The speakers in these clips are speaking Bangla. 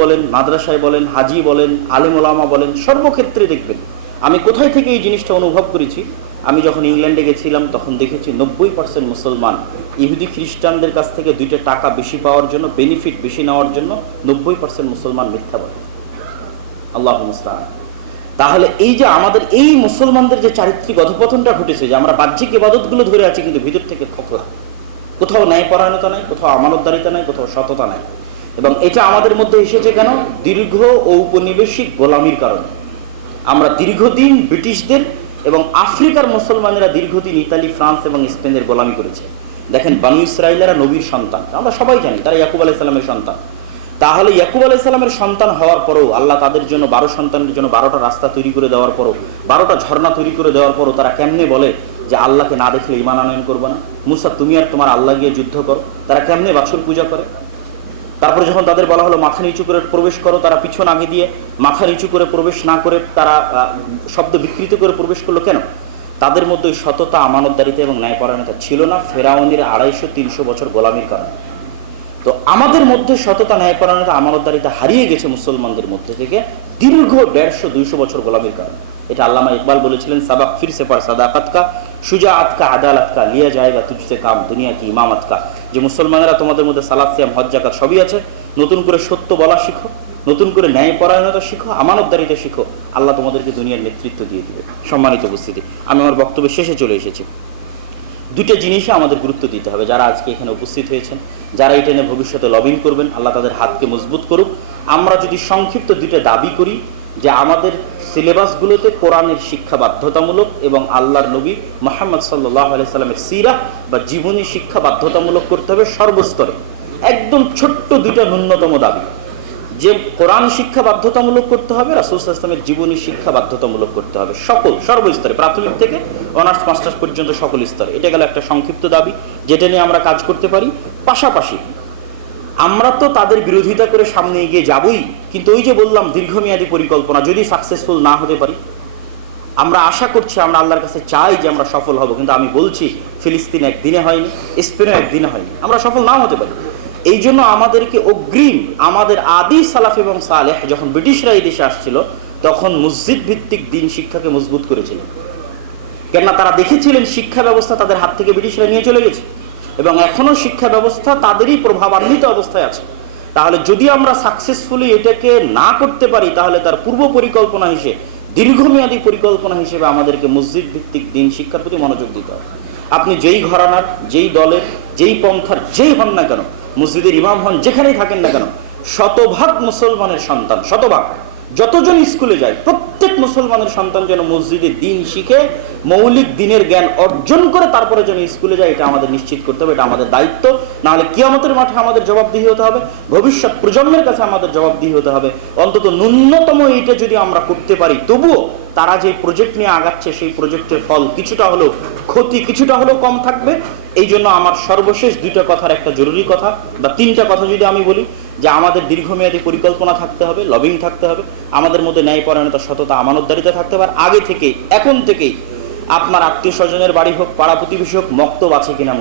বলেন, মাদ্রাসায় বলেন, হাজি বলেন, আলেম ওলামা বলেন, সর্বক্ষেত্রে দেখবেন। আমি কোথায় থেকে এই জিনিসটা অনুভব করেছি, আমি যখন ইংল্যান্ডে গেছিলাম তখন দেখেছি 90% মুসলমান ইহুদি খ্রিস্টানদের কাছ থেকে 2টা টাকা বেশি পাওয়ার জন্য, বেনিফিট বেশি নেওয়ার জন্য 90% মুসলমান মিথ্যা বলে। আল্লাহু মুস্তাআন। তাহলে এই যে আমাদের এই মুসলমানদের যে চারিত্রিক অধঃপতনটা ঘটেছে, যে আমরা বাহ্যিক ইবাদতগুলো ধরে আছি কিন্তু ভিতর থেকে খোকলা, কোথাও ন্যায়পরায়ণতা নাই, কোথাও আমানতদারিতা নাই, কোথাও সততা নাই। এবং এটা আমাদের মধ্যে এসেছে কেন? দীর্ঘ ঔপনিবেশিক গোলামির কারণে। আমরা দীর্ঘদিন ব্রিটিশদের এবং আফ্রিকার মুসলমানেরা দীর্ঘদিন ইতালি, ফ্রান্স এবং স্পেনের গোলামি করেছে। দেখেন, বানু ইসরাইলেরা নবীর সন্তান, আমরা সবাই জানি তারা ইয়াকুব আলাইহিস সালামের সন্তান। তাহলে ইয়াকুব আলাইহিস সালামের সন্তান হওয়ার পরও আল্লাহ তাদের জন্য 12 সন্তানের জন্য 12টা রাস্তা তৈরি করে দেওয়ার পরও, 12টা ঝর্ণা তৈরি করে দেওয়ার পরও তারা কেমনে বলে যে আল্লাহকে না দেখলে ঈমান আনয়ন করবো না? মুসা, তুমি আর তোমার আল্লাহ গিয়ে যুদ্ধ করো। তারা কেমনে বাছুর পূজা করে? তারপরে যখন তাদের বলা হলো মাথা নিচু করে প্রবেশ করো, তারা পিছন আগে দিয়ে মাথা নিচু করে প্রবেশ না করে তারা শব্দ বিকৃত করে প্রবেশ করলো। কেন? তাদের মধ্যে ওই সততা, আমানতদারিতা এবং ন্যায়পরায়ণতা ছিল না, ফেরাউনের 250-300 বছর গোলামির কারণে। তো আমাদের মধ্যে সততা, ন্যায়পরায়ণতা, আমানতদারিতা হারিয়ে গেছে মুসলমানদের মধ্যে থেকে দীর্ঘ 150-200 বছর গোলামির কারণে। এটা আল্লামা ইকবাল বলেছিলেন, সাবাক ফির সে পার সাদাকাত কা, শুজাআত কা, আদালত কা, লিয়া যায়গা তুঝসে কাম দুনিয়া কি ইমামত কা। যে মুসলমানেরা, তোমাদের মধ্যে সালাত, সিয়াম, হজ, যাকাত সবই আছে, নতুন করে সত্য বলা শিখো, নতুন করে ন্যায়পরায়ণতা শিখো, আমানতদারিতা শিখো, আল্লাহ তোমাদেরকে দুনিয়ার নেতৃত্ব দিয়ে দিবে। সম্মানিত উপস্থিতি, আমি আমার বক্তব্যের শেষে চলে এসেছি। 2টা জিনিসে আমাদের গুরুত্ব দিতে হবে। যারা আজকে এখানে উপস্থিত হয়েছেন, যারা এটা নিয়ে ভবিষ্যতে লবিং করবেন, আল্লাহ তাদের হাতকে মজবুত করুক। আমরা যদি সংক্ষিপ্ত 2টা দাবি করি যে আমাদের সিলেবাসগুলোতে কোরআনের শিক্ষা বাধ্যতামূলক এবং আল্লাহর নবী মুহাম্মদ সাল্লাল্লাহু আলাইহি সাল্লামের সিরাহ বা জীবনী শিক্ষা বাধ্যতামূলক করতে হবে সর্বস্তরে। একদম ছোট্ট 2টা ন্যূনতম দাবি, যে কোরআন শিক্ষা বাধ্যতামূলক করতে হবে, রাসূল সাল্লাল্লাহু আলাইহি ওয়াসাল্লামের জীবনী শিক্ষা বাধ্যতামূলক করতে হবে সর্বস্তরে, প্রাথমিক থেকে অনার্স মাস্টার্স পর্যন্ত সকল স্তরে। এটা গেল একটা সংক্ষিপ্ত দাবি, যেটা নিয়ে আমরা কাজ করতে পারি। পাশাপাশি আমরা তো তাদের বিরোধিতা করে সামনে এগিয়ে যাবই, কিন্তু ওই যে বললাম দীর্ঘমেয়াদী পরিকল্পনা, যদি সাকসেসফুল না হতে পারি, আমরা আশা করছি, আমরা আল্লাহর কাছে চাই যে আমরা সফল হব, কিন্তু আমি বলছি ফিলিস্তিন একদিনে হয়নি, স্পেনও একদিনে হয়নি, আমরা সফল নাও হতে পারি। এই জন্য আমাদেরকে অগ্রিম, আমাদের আদি সালাফ এবং সালেহ যখন ব্রিটিশরা এই দেশে আসছিল তখন মসজিদ ভিত্তিক দিন শিক্ষাকে মজবুত করেছিলেন। কেননা তারা দেখেছিলেন শিক্ষা ব্যবস্থা তাদের হাত থেকে ব্রিটিশরা নিয়ে চলে গেছে এবং এখনো শিক্ষা ব্যবস্থা তাদেরই প্রভাবান্বিত অবস্থায় আছে। তাহলে যদি আমরা সাকসেসফুলি এটাকে না করতে পারি, তাহলে তার পূর্ব পরিকল্পনা হিসেবে, দীর্ঘমেয়াদী পরিকল্পনা হিসেবে আমাদেরকে মসজিদ ভিত্তিক দিন শিক্ষার প্রতি মনোযোগ দিতে হবে। আপনি যেই ঘরানার, যেই দলের, যেই পন্থার যেই হন না কেন, মসজিদের ইমাম হন, যেখানেই থাকেন না কেন, শতভাগ মুসলমানের সন্তান, শতভাগ যতজন স্কুলে যায় প্রত্যেক মুসলমানের সন্তান যেন মসজিদে দিন শিখে মৌলিক দিনের জ্ঞান অর্জন করে তারপরে যেন স্কুলে যায়, এটা আমাদের নিশ্চিত করতে হবে। এটা আমাদের দায়িত্ব। নাহলে কিয়ামতের মাঠে আমাদের জবাবদিহি হতে হবে, ভবিষ্যৎ প্রজন্মের কাছে আমাদের জবাবদিহি হতে হবে। অন্তত ন্যূনতম এইটা যদি আমরা করতে পারি, তবুও তারা যে প্রজেক্ট নিয়ে আগাচ্ছে সেই প্রজেক্টের ফল কিছুটা হলেও, ক্ষতি কিছুটা হলেও কম থাকবে। এই জন্য আমার সর্বশেষ 2টা কথার একটা জরুরি কথা বা 3টা কথা যদি আমি বলি, যে আমাদের দীর্ঘমেয়াদী পরিকল্পনা থাকতে হবে, লবিং থাকতে হবে, আমাদের মধ্যে ন্যায়পরায়ণতা, সততা, আমানতদারিতা থাকতে হবে। আর আগে থেকেই, এখন থেকেই আপনার আত্মীয় স্বজনের বাড়ি হোক, পাড়া প্রতিবেশী হোক, মক্তব আছে কিনা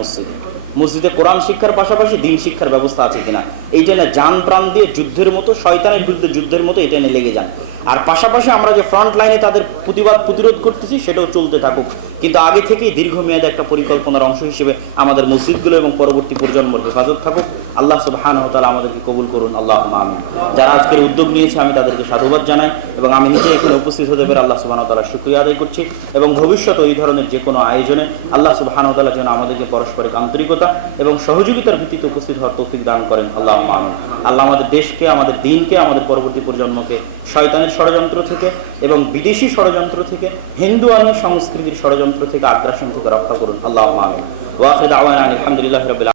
মসজিদে কোরআন শিক্ষার পাশাপাশি দিন শিক্ষার ব্যবস্থা আছে কিনা, এইটা নিয়ে জান প্রাণ দিয়ে যুদ্ধের মতো, শয়তানের বিরুদ্ধে যুদ্ধের মতো এটা নিয়ে লেগে যান। আর পাশাপাশি আমরা যে ফ্রন্ট লাইনে তাদের প্রতিরোধ করতেছি সেটাও চলতে থাকুক, কিন্তু আগে থেকেই দীর্ঘমেয়াদী একটা পরিকল্পনার অংশ হিসেবে আমাদের মসজিদগুলো এবং পরবর্তী প্রজন্মের হেফাজত থাকুক। আল্লাহ সুবহানাহু ওয়া তাআলা আমাদেরকে কবুল করুন, আল্লাহুম্মা আমিন। যারা আজকের উদ্যোগ নিয়েছে আমি তাদেরকে সাধুবাদ জানাই এবং আমি নিজে এখানে উপস্থিত হতে পেরে আল্লাহ সুবহানাহু ওয়া তাআলার শুকরিয়া আদায় করছি। এবং ভবিষ্যতে এই ধরনের যে কোনো আয়োজনে আল্লাহ সুবহানাহু ওয়া তাআলা যেন আমাদেরকে পারস্পরিক আন্তরিকতা এবং সহযোগিতার ভিত্তিতে উপস্থিত হওয়ার তৌফিক দান করেন, আল্লাহুম্মা আমিন। আল্লাহ আমাদের দেশকে, আমাদের দিনকে, আমাদের পরবর্তী প্রজন্মকে শয়তানের ষড়যন্ত্র থেকে এবং বিদেশি ষড়যন্ত্র থেকে, হিন্দুয়ানি সংস্কৃতির ষড়যন্ত্র থেকে, আগ্রাসন থেকে রক্ষা করুন, আল্লাহুম্মা আমিন। ওয়া আখিরু দাওয়ানা আলহামদুলিল্লাহি রাব্বিল